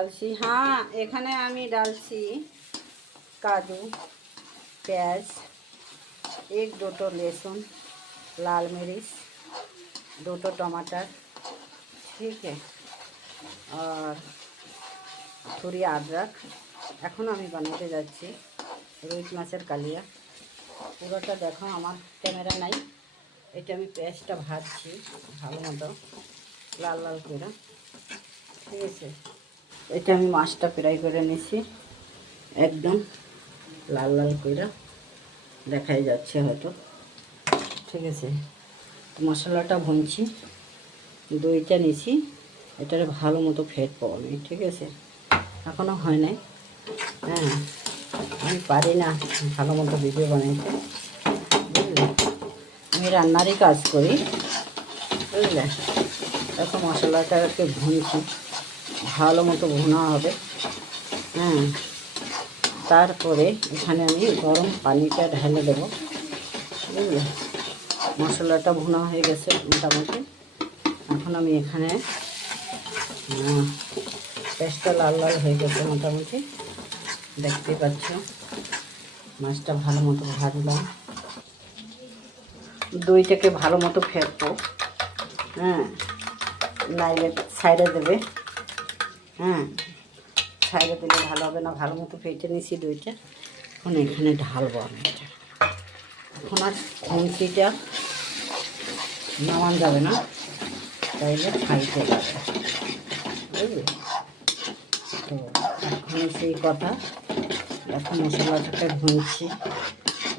डालছি, हाँ এখানে আমি डालছি काजू, प्याज, एक दो तो लहसुन, लाल मिर्च, दो तो टमाटर, ठीक है, और थोड़ी अदरक। এখন আমি বানাতে যাচ্ছি রুই মাছের কালিয়া। পুরোটা দেখো, আমার ক্যামেরা নাই, এটা আমি পেঁয়াজটা ভাজছি ভালো মতো লাল লাল করে, ঠিক আছে। এটা আমি মাছটা ফ্রাই করে নিছি একদম লাল লাল করে, দেখাই যাচ্ছে হয়তো, ঠিক আছে। তো মশলাটা ভুনছি, দইটা নিছি, এটারে ভালো মতো ফেটবো আমি, ঠিক আছে। এখনও হয় নাই, হ্যাঁ আমি পারি না ভালো মতো ভিডিও বানাইতে, বুঝলে। আমি রান্নারই কাজ করি, বুঝলে। এখন মশলাটাকে ভুনছি, ভালো মতো ভুনা হবে, হ্যাঁ। তারপরে এখানে আমি গরম পানিটা ঢেলে দেবো, বুঝলে। মশলাটা ভুনা হয়ে গেছে মোটামুটি। এখন আমি এখানে পেঁয়াজটা লাল লাল হয়ে গেছে মোটামুটি, দেখতে পাচ্ছ। মাছটা ভালো মতো ভাজলাম, দইটাকে ভালো মতো ফেটবো, হ্যাঁ, নাইলে সাইডে দেবে, হ্যাঁ, সাইডে দিলে ভালো হবে না। ভালো মতো ফেটে নিয়েছি দইটা, এখন এখানে ঢালবো আমি এটা। এখন আর খুন্তিটা নামান যাবে না, তাইলে খাইতে যাবে, বুঝলি। তো এখন সেই কথা, এখন মশলাটাকে ভুনছি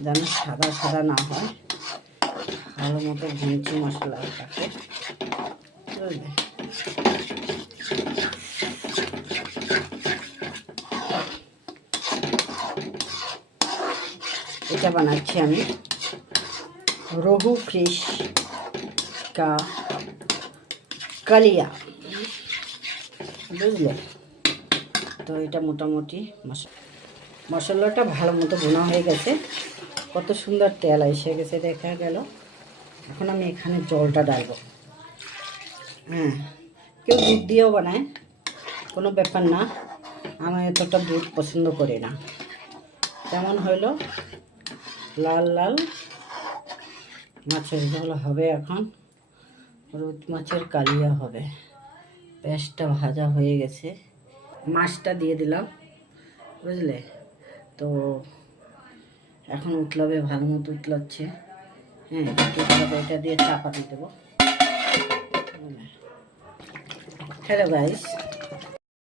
যেন সাদা সাদা না হয়, ভালো মতো ভুনছি মশলাটাকে, বুঝলে। এটা বানাচ্ছি আমি रोहू फिश का কালিয়া, বুঝলে। তো এটা মোটামুটি মশলাটা ভালো মতো ভুনা হয়ে গেছে, কত সুন্দর তেল এসে গেছে দেখা গেল। এখন আমি এখানে জলটা ডালবো, হ্যাঁ। কেউ দুধ দিয়েও বানায়, কোনো ব্যাপার না, আমি এতটা দুধ পছন্দ করি না। কেমন হইলো, লাল লাল মাছের ঝোল হবে। এখন রুই মাছের কালিয়া হবে। পেঁয়াজটা ভাজা হয়ে গেছে, মাছটা দিয়ে দিলাম, বুঝলে। তো এখন উতলাবে, ভালো মতো উতলাচ্ছে, হ্যাঁ। এটা দিয়ে চাপা দিয়ে দেবো। Hello guys,